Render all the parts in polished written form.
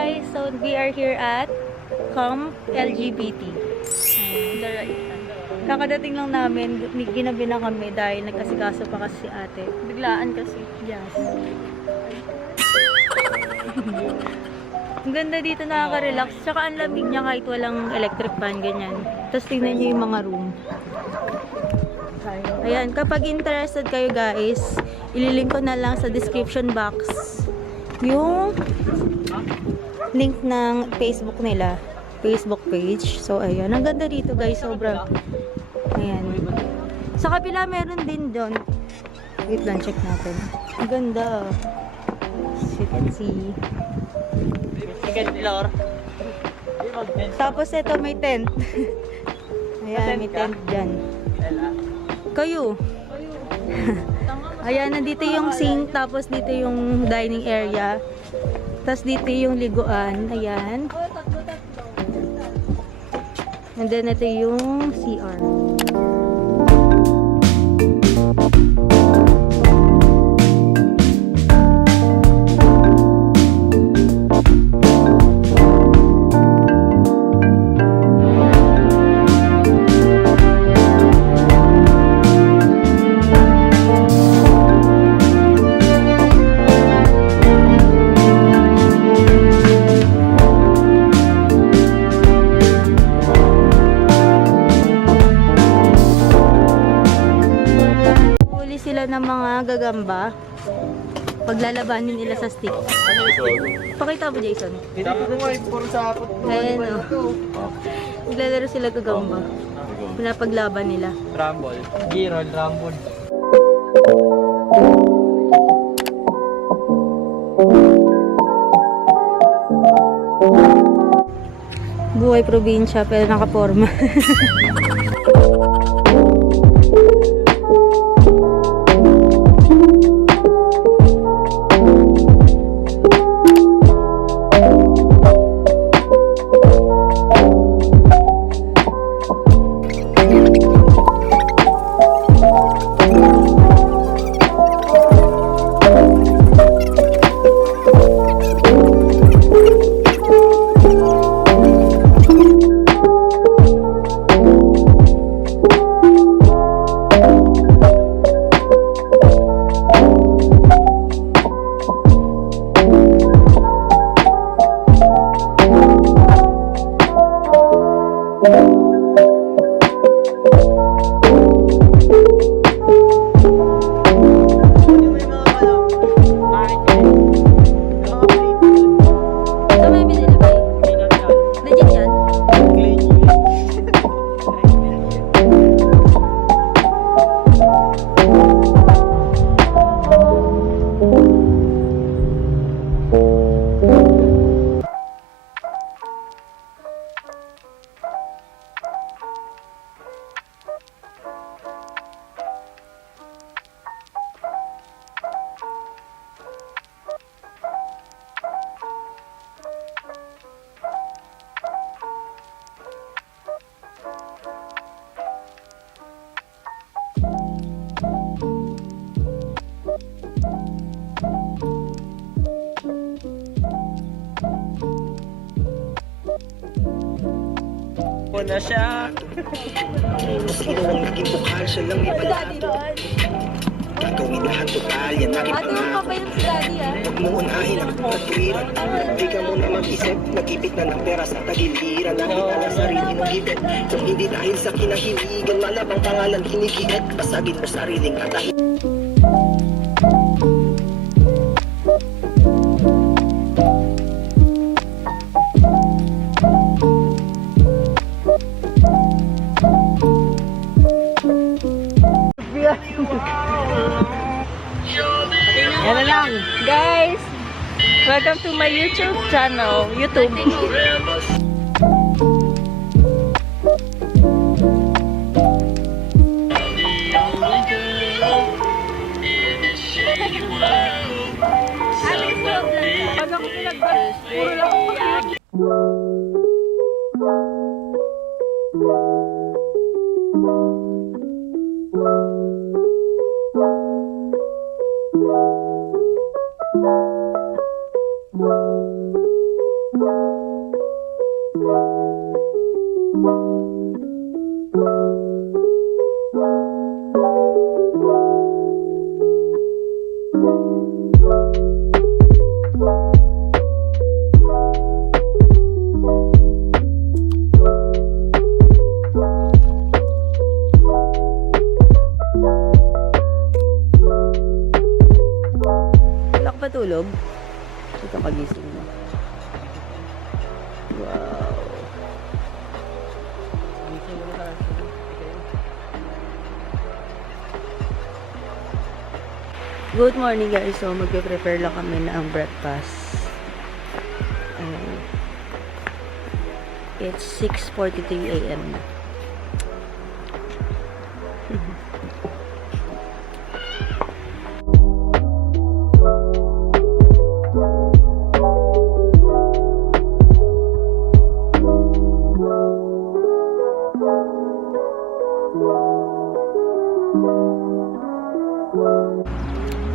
guys! So we are here at Camp LGBT. Kakadating lang namin, ginabi na kami dahil nag-asikaso pa kasi si ate. Biglaan kasi. Yes. Ang ganda dito, nakaka-relax. Tsaka ang lamig niya kahit walang electric fan, ganyan. Tapos tingnan niyo yung mga room. Ayan, kapag interested kayo guys, ililink ko na lang sa description box yung link ng Facebook nila, Facebook page. So ayan, ang ganda dito guys, sobra. Ayan. Sa kabila meron din doon. Wait lang, check natin. Ang ganda. As you can see. Tapos ito may tent. Ayan, may tent dyan. Kayo. Ayan, nandito yung sink, tapos dito yung dining area. Tapos dito yung liguan. Ayan. And then ito yung CR. Sila ng mga gagamba paglalabanin nila sa stick. Pakita mo, Jason. Ayan o. Naglalaro sila gagamba. Pinapaglaban nila. Rumble. Girol, rumble. Buhay probinsya pero nakaporma. Na siya. Sino ang naging bukal, siya lang ipalato. Gagawin lahat total, yan aking pangako. Huwag mo unahin ang katwiran. Hindi ka muna mag-isip, nag-ipit na ng pera sa tagiliran. Nakita na sarili mong hipit. Kung hindi dahil sa kinahiligan, malamang pangalan kinikiit. Basagin mo sariling katahin. Yan na lang. Guys, welcome to my YouTube channel. YouTube. Pag ako pinag-bus, puro lang ako makinig. kagising mo. Wow. Good morning guys. So magpe-prepare lang kami ng breakfast. It's 6:43 AM na.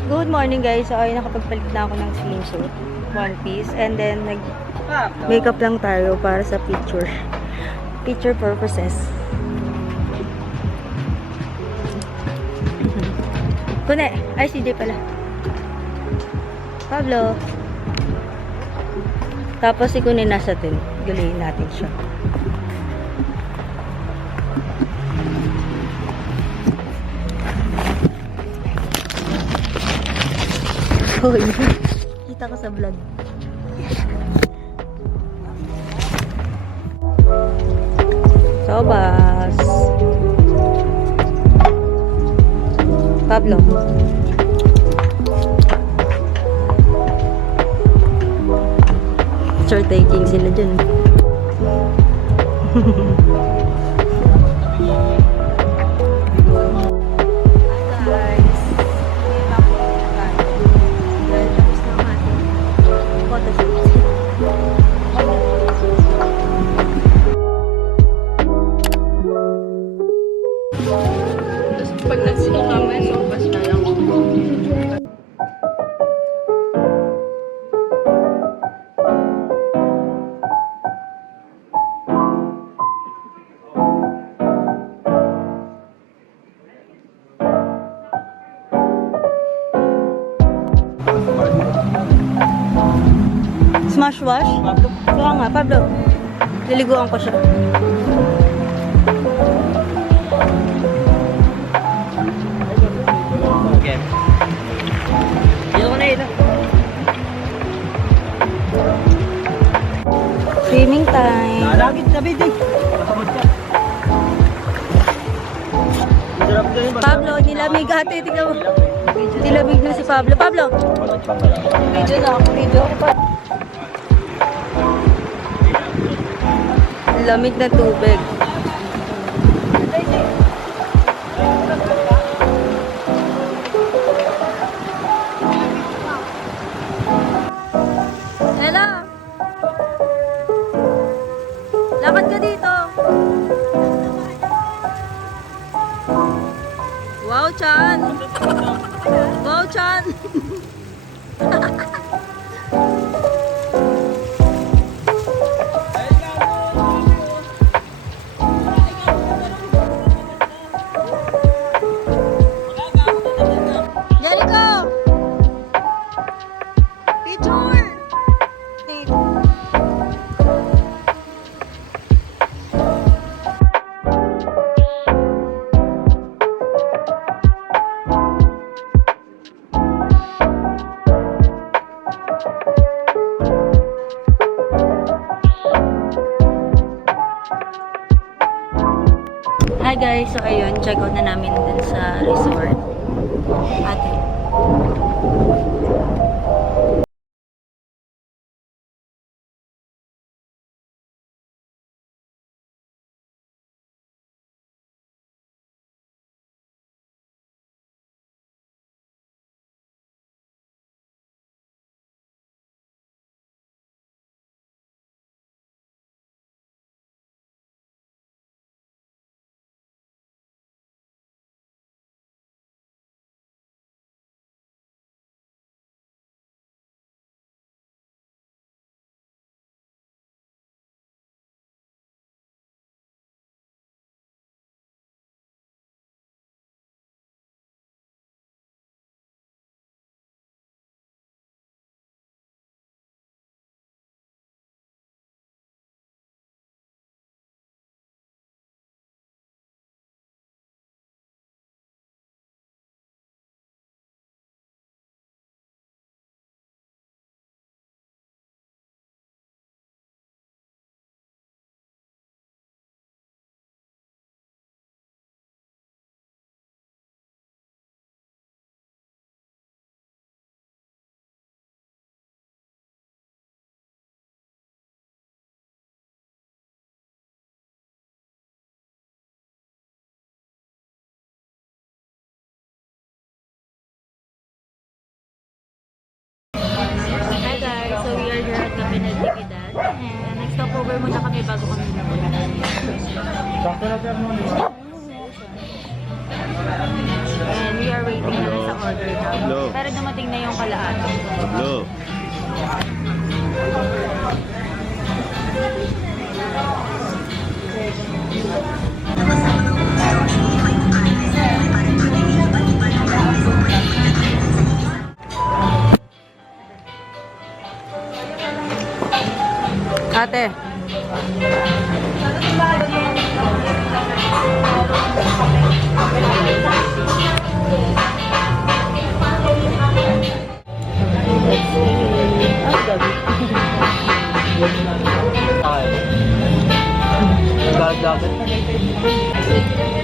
Good morning guys. So ay nakapagpalit na ako ng swimsuit, one piece, and then makeup lang tayo para sa picture purposes. Kune, ay si Jay pala. Pablo. Tapos si Kune nasa din. Galihin natin siya. Hoy, kita ko sa vlog. Sobas. Pablo. Picture taking sila dyan. Pag nagsito kami, so bas na lang. Smash wash? Pablo. Kaya nga, Pablo. Liliguan ko siya. Okay. Dito ko na ito. Swimming time. Nalagit na bidi. Nakabot ka. Sarap na yun. Pablo, nilamig ate. Tingnan mo. Nilamig na si Pablo. Pablo! Video na ako, video. Lamig na tubig. Hello! Lakad ka dito. Wow, Chan! Wow, Chan! Jericho! Picture! Hi guys, so ayun, check out na namin dun sa resort. Ate. Mag-order muna kami bago kami napunta. And we are waiting na rin sa order namin. Pero dumating na yung kalahati. Ate. Galit-galit.